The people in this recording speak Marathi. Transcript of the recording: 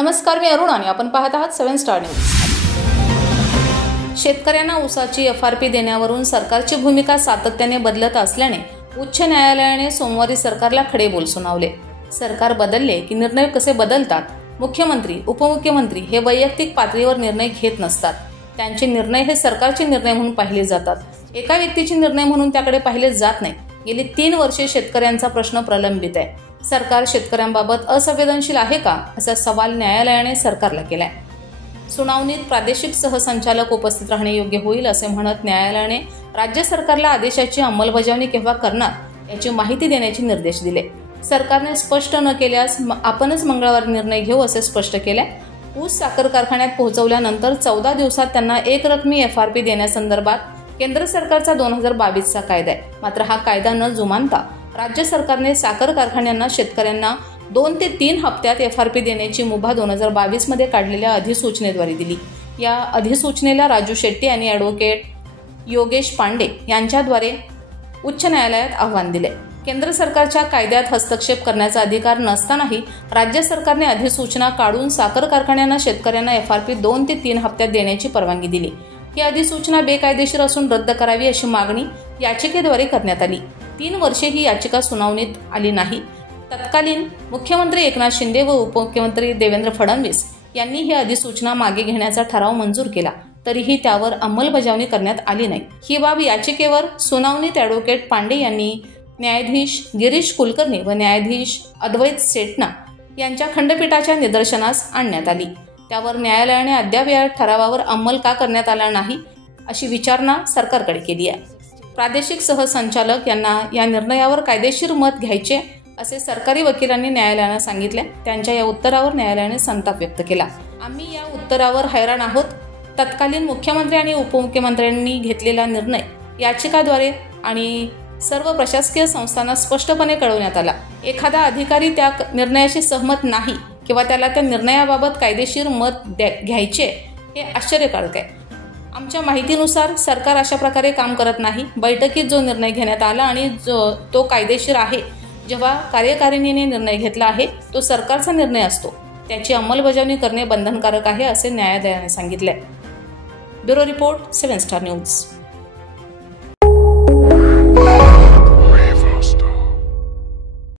नमस्कार, मी अरुण आणि आपण पाहत आहात 7 स्टार न्यूज। शेतकऱ्यांना ऊसाची FRP देण्यावरून सरकारची भूमिका सातत्याने बदलत असल्याने उच्च न्यायालयाने सोमवारी सरकारला खडेबोल सुनावले। सरकार बदलले की निर्णय कसे बदलतात? मुख्यमंत्री, उपमुख्यमंत्री हे वैयक्तिक पातळीवर निर्णय घेत नसतात। त्यांचे निर्णय हे सरकारचे निर्णय म्हणून पाहिले जातात। एका व्यक्तीचे निर्णय म्हणून त्याकडे पाहिले जात नाही। गेली 3 वर्षे शेतकऱ्यांचा प्रश्न प्रलंबित आहे। सरकार शेतकऱ्यांबाबत असंवेदनशील आहे का, असा सवाल न्यायालयाने सरकारला केलाय। सुनावणीत प्रादेशिक सहसंचालक उपस्थित राहणे योग्य होईल असे म्हणत न्यायालयाने राज्य सरकारला आदेशाची अंमलबजावणी केव्हा करणार याची माहिती देण्याचे निर्देश दिले। सरकारने स्पष्ट न केल्यास आपणच मंगळवारी निर्णय घेऊ असे स्पष्ट केले। ऊस साखर कारखान्यात पोहोचवल्यानंतर 14 दिवसात त्यांना एकरकमी FRP देण्यासंदर्भात केंद्र सरकारचा 2022चा कायदा आहे। मात्र हा कायदा न जुमानता राज्य सरकारने साखर कारखान्यांना शेतकऱ्यांना 2 ते 3 हप्त्यात FRP देण्याची मुभा 2022 मध्ये काढलेल्या अधिसूचनेद्वारे दिली। या अधिसूचनेला राजू शेट्टी आणि ॲडव्होकेट योगेश पांडे यांच्याद्वारे उच्च न्यायालयात आव्हान दिले। केंद्र सरकारच्या कायद्यात हस्तक्षेप करण्याचा अधिकार नसतानाही राज्य सरकारने अधिसूचना काढून साखर कारखान्यांना शेतकऱ्यांना FRP 2 ते 3 हप्त्यात देण्याची परवानगी दिली। ही अधिसूचना बेकायदेशीर असून रद्द करावी अशी मागणी याचिकेद्वारे करण्यात आली। 3 वर्षे ही याचिका सुनावणीत आली नाही। तत्कालीन मुख्यमंत्री एकनाथ शिंदे व उपमुख्यमंत्री देवेंद्र फडणवीस यांनी ही अधिसूचना मागे घेण्याचा ठराव मंजूर केला, तरीही त्यावर अंमलबजावणी करण्यात आली नाही। ही बाब याचिकेवर सुनावणीत ॲडव्होकेट पांडे यांनी न्यायाधीश गिरीश कुलकर्णी व न्यायाधीश अद्वैत सेठना यांच्या खंडपीठाच्या निदर्शनास आणण्यात आली। त्यावर न्यायालयाने अद्याप या ठरावावर अंमल का करण्यात आला नाही अशी विचारणा सरकारकडे केली आहे। प्रादेशिक सहसंचालक यांना या निर्णयावर कायदेशीर मत घ्यायचे असे सरकारी वकिलांनी न्यायालयाला सांगितले। त्यांच्या या उत्तरावर न्यायालयाने संताप व्यक्त केला। आम्ही या उत्तरावर हैराण आहोत। तत्कालीन मुख्यमंत्री आणि उपमुख्यमंत्र्यांनी घेतलेला निर्णय याचिकाद्वारे आणि सर्व प्रशासकीय संस्थांना स्पष्टपणे कळवण्यात आला। एखादा अधिकारी त्या निर्णयाशी सहमत नाही किंवा त्याला त्या निर्णयाबाबत कायदेशीर मत घ्यायचे हे आश्चर्यकारक आहे। आमच्या माहितीनुसार सरकार अशा प्रकारे काम करत नाही। बैठकीत जो निर्णय घेण्यात आला आणि तो कायदेशीर आहे, जेव्हा कार्यकारिणीने निर्णय घेतला आहे तो सरकारचा निर्णय असतो, त्याची अंमलबजावणी करणे बंधनकारक आहे असे न्यायालयाने सांगितले। Bureau report 7 star news.